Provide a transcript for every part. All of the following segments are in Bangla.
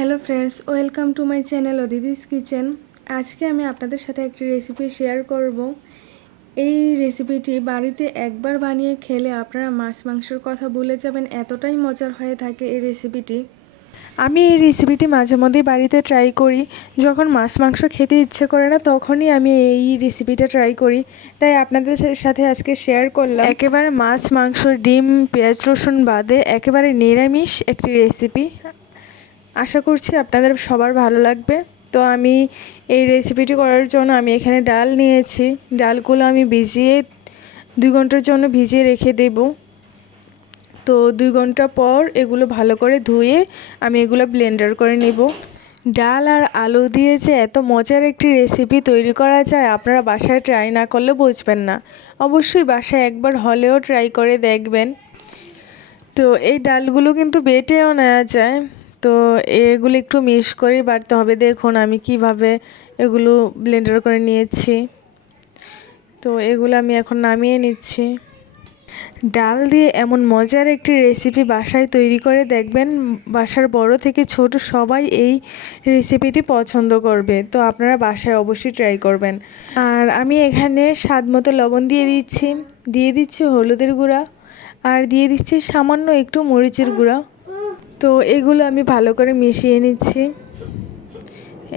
Hello friends, welcome to my channel Aditi's kitchen. আজকে আমি আপনাদের সাথে একটি রেসিপি শেয়ার করব। এই রেসিপিটি বাড়িতে একবার বানিয়ে খেলে আপনারা মাছ মাংসের কথা ভুলে যাবেন, এতটাই মজার হয়ে থাকে এই রেসিপিটি। আমি এই রেসিপিটি মাঝে মধ্যেই বাড়িতে ট্রাই করি। যখন মাছ মাংস খেতে ইচ্ছে করে না তখনই আমি এই রেসিপিটা ট্রাই করি, তাই আপনাদের সাথে আজকে শেয়ার করলাম। একেবারে মাছ মাংস ডিম পেঁয়াজ রসুন বাদে একেবারে নিরামিষ একটি রেসিপি। আশা করছি আপনাদের সবার ভালো লাগবে। তো আমি এই রেসিপিটি করার জন্য আমি এখানে ডাল নিয়েছি। ডালগুলো আমি ভিজিয়ে 2 ঘন্টার জন্য ভিজিয়ে রেখে দেব। তো 2 ঘন্টা পর এগুলো ভালো করে ধুয়ে আমি এগুলো ব্লেন্ডার করে নেব। ডাল আর আলু দিয়ে যে এত মজার একটি রেসিপি তৈরি করা যায়, আপনারা বাসায় ট্রাই না করলে বুঝবেন না। অবশ্যই বাসায় একবার হলেও ট্রাই করে দেখবেন। তো এই ডালগুলো কিন্তু বেটেও নেওয়া যায়। তো এগুলো একটু মিক্স করে বাটতে হবে। দেখুন আমি কিভাবে এগুলো ব্লেন্ডার করে নিয়েছি। তো এগুলো আমি এখন নামিয়ে নিচ্ছি। ডাল দিয়ে এমন মজার একটি রেসিপি বাসায় তৈরি করে দেখবেন, বাসার বড় থেকে ছোট সবাই এই রেসিপিটি পছন্দ করবে। তো আপনারা বাসায় অবশ্যই ট্রাই করবেন। আর আমি এখানে স্বাদ মতো লবণ দিয়ে দিচ্ছি হলুদের গুঁড়া, আর দিয়ে দিচ্ছি সামান্য একটু মরিচের গুঁড়া। তো এগুলো আমি ভালো করে মিশিয়ে নিচ্ছি।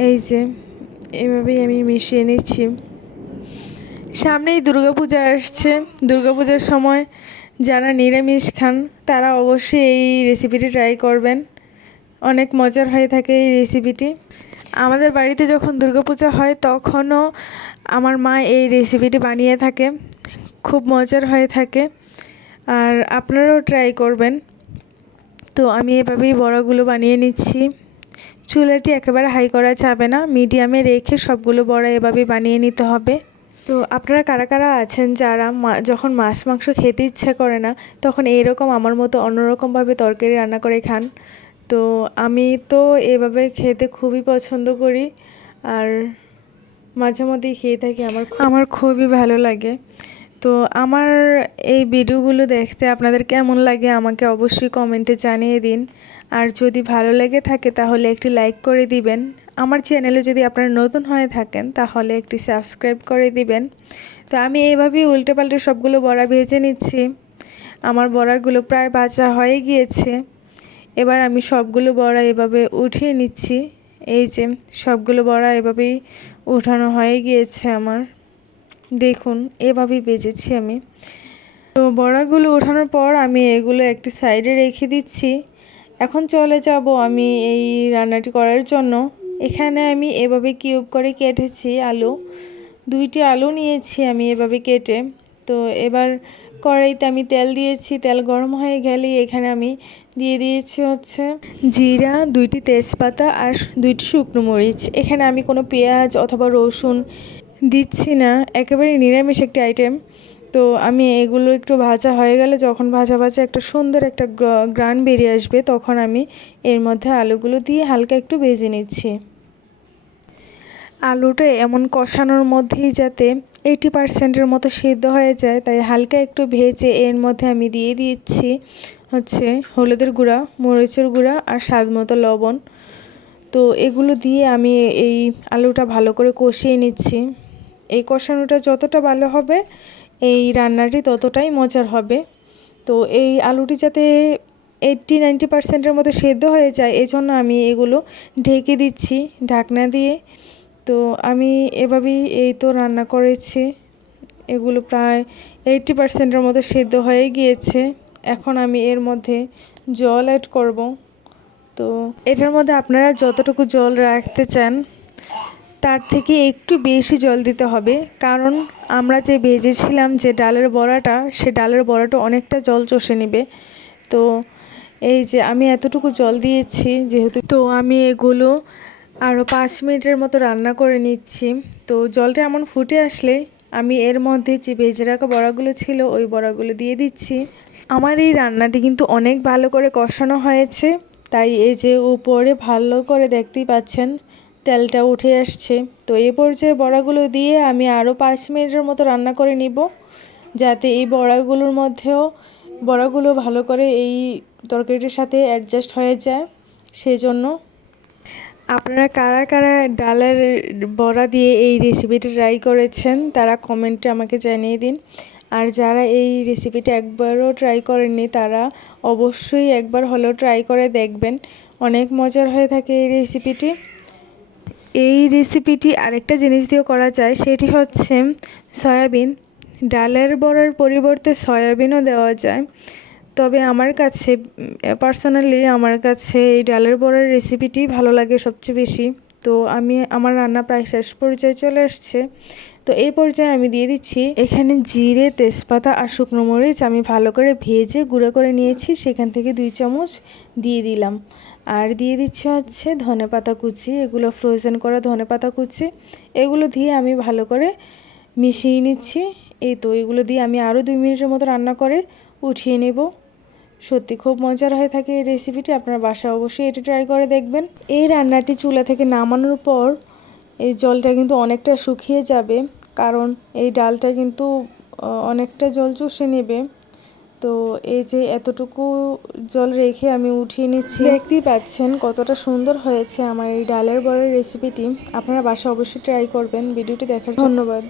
এই যে এভাবেই আমি মিশিয়ে নিচ্ছি। সামনেই দুর্গাপূজা আসছে। দুর্গাপূজার সময় যারা নিরামিষ খান তারা অবশ্যই এই রেসিপিটি ট্রাই করবেন। অনেক মজার হয়ে থাকে এই রেসিপিটি। আমাদের বাড়িতে যখন দুর্গাপূজা হয় তখনও আমার মা এই রেসিপিটি বানিয়ে থাকে। খুব মজার হয়ে থাকে, আর আপনারাও ট্রাই করবেন। তো আমি এভাবেই বড়াগুলো বানিয়ে নিচ্ছি। চুলাটি একেবারে হাই করা যাবে না, মিডিয়ামে রেখে সবগুলো বড়া এভাবে বানিয়ে নিতে হবে। তো আপনারা কারা কারা আছেন যারা যখন মাছ মাংস খেতে ইচ্ছা করে না তখন এইরকম আমার মতো অন্যরকমভাবে তরকারি রান্না করে খান? তো আমি তো এভাবে খেতে খুবই পছন্দ করি, আর মাঝে মধ্যেই খেয়ে থাকি। আমার খুবই ভালো লাগে। তো আমার এই ভিডিওগুলো দেখতে আপনাদের কেমন লাগে আমাকে অবশ্যই কমেন্টে জানিয়ে দিন। আর যদি ভালো লেগে থাকে তাহলে একটি লাইক করে দিবেন। আমার চ্যানেলে যদি আপনারা নতুন হয়ে থাকেন তাহলে একটি সাবস্ক্রাইব করে দিবেন। তো আমি এইভাবেই উল্টে পাল্টে সবগুলো বড়া ভেজে নিচ্ছি। আমার বড়াগুলো প্রায় ভাজা হয়ে গিয়েছে। এবার আমি সবগুলো বড়া এভাবে উঠিয়ে নিচ্ছি। এই যে সবগুলো বড়া এভাবেই উঠানো হয়ে গিয়েছে আমার। দেখুন এভাবেই ভেজেছি আমি। তো বড়াগুলো ওঠানোর পর আমি এগুলো একটি সাইডে রেখে দিচ্ছি। এখন চলে যাব আমি এই রান্নাটি করার জন্য। এখানে আমি এভাবে কিউব করে কেটেছি আলু। 2টি আলু নিয়েছি আমি এভাবে কেটে। তো এবার কড়াইতে আমি তেল দিয়েছি। তেল গরম হয়ে গেলেই এখানে আমি দিয়ে দিয়েছি হচ্ছে জিরা, 2টি তেজপাতা আর 2টি শুকনো মরিচ। এখানে আমি কোনো পেঁয়াজ অথবা রসুন দিচ্ছি না, একেবারে নিরামিষ একটি আইটেম। তো আমি এগুলো একটু ভাজা হয়ে গেলে, যখন ভাজা ভাজা একটা সুন্দর একটা গ্রান বেরিয়ে আসবে, তখন আমি এর মধ্যে আলুগুলো দিয়ে হালকা একটু ভেজে নিচ্ছি। আলুটা এমন কষানোর মধ্যেই যাতে 80%-এর মতো সিদ্ধ হয়ে যায়, তাই হালকা একটু ভেজে এর মধ্যে আমি দিয়ে দিচ্ছি হচ্ছে হলুদের গুঁড়া, মরিচের গুঁড়া আর স্বাদ মতো লবণ। তো এগুলো দিয়ে আমি এই আলুটা ভালো করে কষিয়ে নিচ্ছি। এই কষানোটা যতটা ভালো হবে এই রান্নাটি ততটাই মজার হবে। তো এই আলুটি যাতে 80-90%-এর মতো সেদ্ধ হয়ে যায়, এজন্য আমি এগুলো ঢেকে দিচ্ছি ঢাকনা দিয়ে। তো আমি এভাবেই এই তো রান্না করেছি। এগুলো প্রায় 80%-এর মতো সেদ্ধ হয়ে গিয়েছে। এখন আমি এর মধ্যে জল অ্যাড করব। তো এটার মধ্যে আপনারা যতটুকু জল রাখতে চান তার থেকে একটু বেশি জল দিতে হবে, কারণ আমরা যে ভেজেছিলাম যে ডালের বড়াটা, সে ডালের বড়াটা অনেকটা জল চষে নেবে। তো এই যে আমি এতটুকু জল দিয়েছি যেহেতু, তো আমি এগুলো আরও 5 মিনিটের মতো রান্না করে নিচ্ছি। তো জলটা এমন ফুটে আসলে আমি এর মধ্যে যে ভেজে রাখা বড়াগুলো ছিল ওই বড়াগুলো দিয়ে দিচ্ছি। আমার এই রান্নাটি কিন্তু অনেক ভালো করে কষানো হয়েছে, তাই এই যে উপরে ভালো করে দেখতেই পাচ্ছেন তেলটা উঠে আসছে। তো এই পর্যায়ে বড়াগুলো দিয়ে আমি আরও 5 মিনিটের মতো রান্না করে নিব, যাতে এই বড়াগুলোর মধ্যেও বড়াগুলো ভালো করে এই তরকারিটির সাথে অ্যাডজাস্ট হয়ে যায়, সেই জন্য। আপনারা কারা কারা ডালের বড়া দিয়ে এই রেসিপিটা ট্রাই করেছেন তারা কমেন্টে আমাকে জানিয়ে দিন। আর যারা এই রেসিপিটা একবারও ট্রাই করেননি তারা অবশ্যই একবার হলেও ট্রাই করে দেখবেন, অনেক মজার হয়ে থাকে এই রেসিপিটি। এই রেসিপিটি আরেকটা জিনিস দিয়েও করা যায়, সেটি হচ্ছে সয়াবিন। ডালের বড়ার পরিবর্তে সয়াবিনও দেওয়া যায়, তবে আমার কাছে পার্সোনালি আমার কাছে এই ডালের বড়ার রেসিপিটি ভালো লাগে সবচেয়ে বেশি। তো আমার রান্না প্রায় শেষ পর্যায়ে চলে আসছে। তো এই পর্যায়ে আমি দিয়ে দিচ্ছি এখানে জিরে, তেজপাতা আর শুকনো মরিচ আমি ভালো করে ভেজে গুঁড়ো করে নিয়েছি, সেখান থেকে 2 চামচ দিয়ে দিলাম। আর দিয়ে দিচ্ছি হচ্ছে ধনেপাতা কুচি, এগুলো ফ্রোজেন করা ধনেপাতা কুচি, এগুলো দিয়ে আমি ভালো করে মিশিয়ে নিচ্ছি। এই তো এগুলো দিয়ে আমি আরও 2 মিনিটের মতো রান্না করে উঠিয়ে নেব। সত্যি খুব মজার হয়ে থাকে এই রেসিপিটি, আপনার বাসায় অবশ্যই এটি ট্রাই করে দেখবেন। এই রান্নাটি চুলা থেকে নামানোর পর এই জলটা কিন্তু অনেকটা শুকিয়ে যাবে, কারণ এই ডালটা কিন্তু অনেকটা জল চুষে নেবে। তো এই যে এতটুকু জল রেখে আমি উঠিয়ে নিচ্ছি। দেখতেই পাচ্ছেন কতটা সুন্দর হয়েছে আমার এই ডালের বড়ার রেসিপিটি। আপনারা বাসায় অবশ্যই ট্রাই করবেন। ভিডিওটি দেখার জন্য ধন্যবাদ।